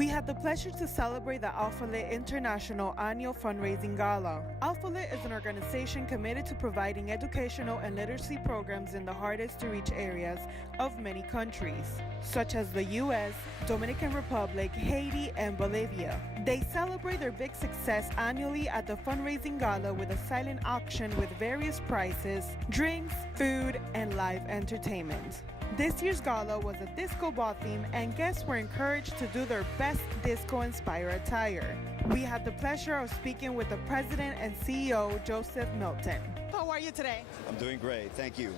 We had the pleasure to celebrate the Alfalit International Annual Fundraising Gala. Alfalit is an organization committed to providing educational and literacy programs in the hardest to reach areas of many countries, such as the U.S., Dominican Republic, Haiti, and Bolivia. They celebrate their big success annually at the Fundraising Gala with a silent auction with various prizes, drinks, food, and live entertainment. This year's gala was a disco ball theme, and guests were encouraged to do their best disco-inspired attire. We had the pleasure of speaking with the president and CEO, Joseph Milton. How are you today? I'm doing great, thank you.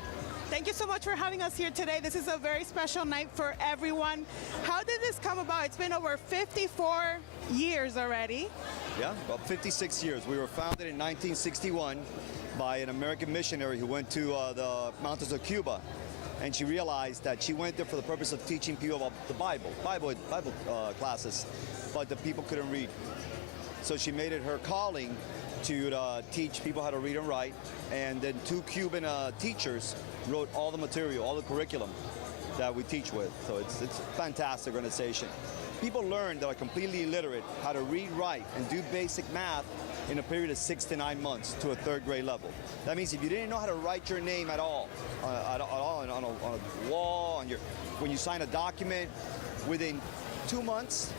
Thank you so much for having us here today. This is a very special night for everyone. How did this come about? It's been over 54 years already. Yeah, about 56 years. We were founded in 1961 by an American missionary who went to the mountains of Cuba. And she realized that she went there for the purpose of teaching people about the Bible classes, but the people couldn't read. So she made it her calling to teach people how to read and write. And then two Cuban teachers wrote all the material, all the curriculum that we teach with. So it's a fantastic organization. People learn that are completely illiterate how to read, write, and do basic math in a period of 6 to 9 months to a third grade level. That means if you didn't know how to write your name at all on a wall, when you sign a document, within 2 months,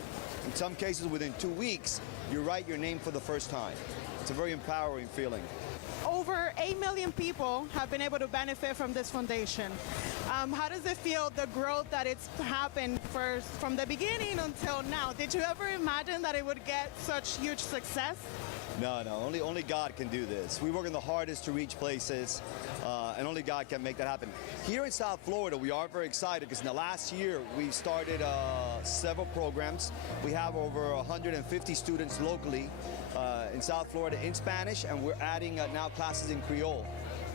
in some cases within 2 weeks, you write your name for the first time. It's a very empowering feeling. Over 8 million people have been able to benefit from this foundation. How does it feel, the growth that it's happened from the beginning until now? Did you ever imagine that it would get such huge success? No, only God can do this. We work in the hardest to reach places, and only God can make that happen. Here in South Florida, we are very excited because in the last year, we started several programs. We have over 150 students locally in South Florida in Spanish, and we're adding now classes in Creole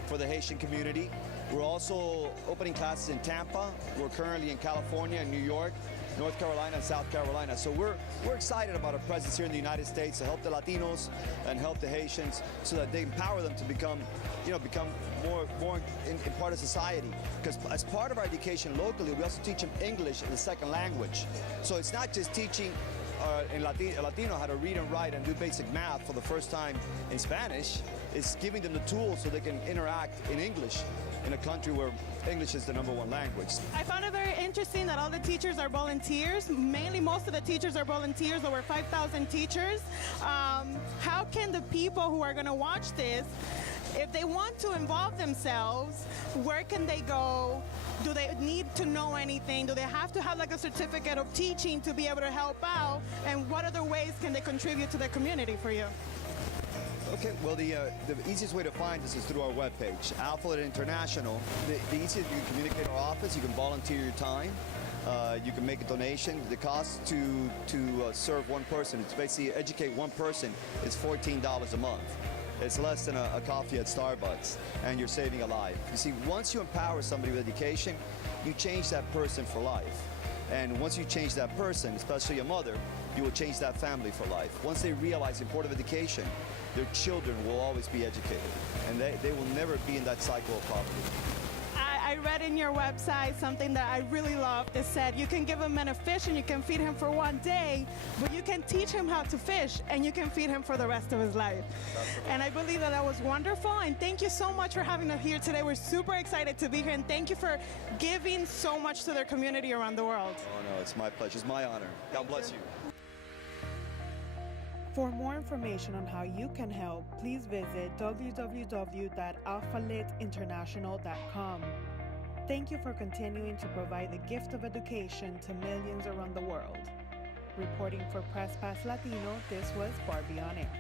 for the Haitian community. We're also opening classes in Tampa. We're currently in California and New York, North Carolina and South Carolina. So we're excited about our presence here in the United States to help the Latinos and help the Haitians so that they empower them to become more in part of society. Because as part of our education locally, we also teach them English as a second language. So it's not just teaching a Latino how to read and write and do basic math for the first time in Spanish. It's giving them the tools so they can interact in English in a country where English is the #1 language. I found it very interesting that all the teachers are volunteers. Mainly, most of the teachers are volunteers, over 5,000 teachers. How can the people who are going to watch this, if they want to involve themselves, where can they go? Do they need to know anything? Do they have to have like a certificate of teaching to be able to help out? And what other ways can they contribute to the community for you? Okay, well, the easiest way to find us is through our webpage, Alfalit International. The easiest, you can communicate with our office, you can volunteer your time, you can make a donation. The cost to serve one person, to basically educate one person, is $14 a month. It's less than a coffee at Starbucks, and you're saving a life. You see, once you empower somebody with education, you change that person for life. And once you change that person, especially a mother, you will change that family for life. Once they realize the importance of education, their children will always be educated, and they will never be in that cycle of poverty. I read in your website something that I really loved. It said you can give a man a fish and you can feed him for 1 day, but you can teach him how to fish and you can feed him for the rest of his life. And I believe that was wonderful, and thank you so much for having us here today. We're super excited to be here, and thank you for giving so much to their community around the world. Oh no, it's my pleasure, it's my honor. God bless you. For more information on how you can help, please visit www.alfalitinternational.com. Thank you for continuing to provide the gift of education to millions around the world. Reporting for Press Pass Latino, this was Barbie on Air.